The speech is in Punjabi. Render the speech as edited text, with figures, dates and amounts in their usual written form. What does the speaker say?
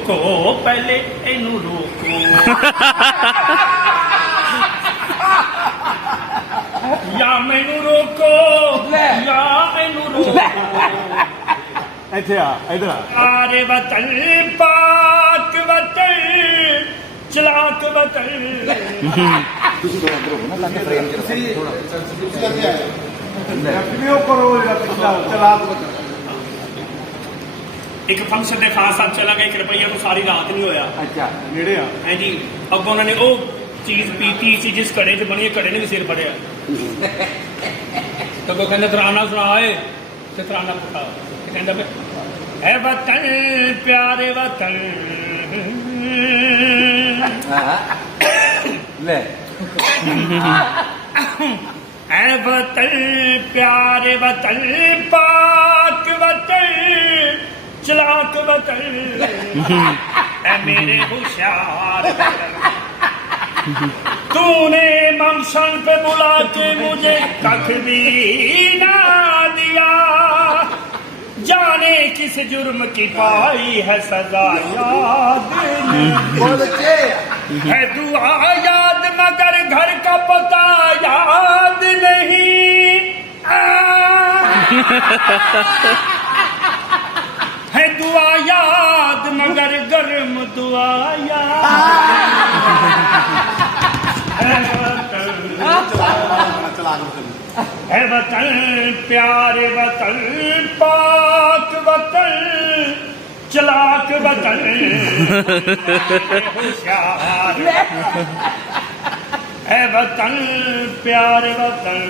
ਰੋਕੋ ਪਹਿਲੇ ਇਹਨੂੰ ਰੋਕੋ ਜਾਂ ਮੈਨੂੰ ਰੋਕੋ ਜਾਂ ਇਹਨੂੰ ਰੋਕੋ ਇੱਥੇ ਆ ਇਧਰ ਆ ਆਰੇ ਵਤਨ ਪਾਕ ਵਤਨ ਚਲਾਕ ਵਤਨ ਤੁਸੀਂ ਥੋੜਾ ਅੰਦਰ ਹੋ ਨਾ ਲੱਗੇ ਫਰੇਮ ਚ ਥੋੜਾ ਕਿਵੇਂ ਉਹ ਕਰੋ ਜਿਹੜਾ ਪਿਛਲਾ ਚਲਾ ਇੱਕ ਫੰਕਸ਼ਨ ਦੇ ਖਾਸ ਸਾਹਿਬ ਚਲਾ ਗਿਆ 1 ਰੁਪਈਆ ਨੂੰ ਸਾਰੀ ਰਾਤ ਨਹੀਂ ਹੋਇਆ ਅੱਛਾ ਨੇੜੇ ਆ ਹਾਂਜੀ ਅੱਗੋਂ ਉਹਨਾਂ ਨੇ ਉਹ ਚੀਜ਼ ਪੀਤੀ ਸੀ ਜਿਸ ਘੜੇ 'ਚ ਬਣੀ ਘੜੇ ਨੇ ਵੀ ਸਿਰ ਫੜਿਆ ਤਾਂ ਉਹ ਕਹਿੰਦਾ ਤਰਾਨਾ ਸੁਣਾਏ ਤੇ ਤਰਾਨਾ ਪੁੱਠਾ ਤੇ ਕਹਿੰਦਾ ਵੀ ਐ ਵਤਨ ਪਿਆਰੇ ਵਤਨ ਲੈ ਐ ਵਤਨ ਪਿਆਰੇ ਵਤਨ ਪਾਕ ਵਤਨ ਚਲਾਕ ਵਤਨ ਐ ਮੇਰੇ होशियार तूने मंशन पे बुला के मुझे कख भी ना दिया जाने किस जुर्म की पाई है सजा याद नहीं है दुआ याद मगर घर का पता याद नहीं है दुआ याद मगर गर्म दुआ याद है वतन प्यारे वतन पाक वतन चलाक वतन होशियार है वतन प्यारे वतन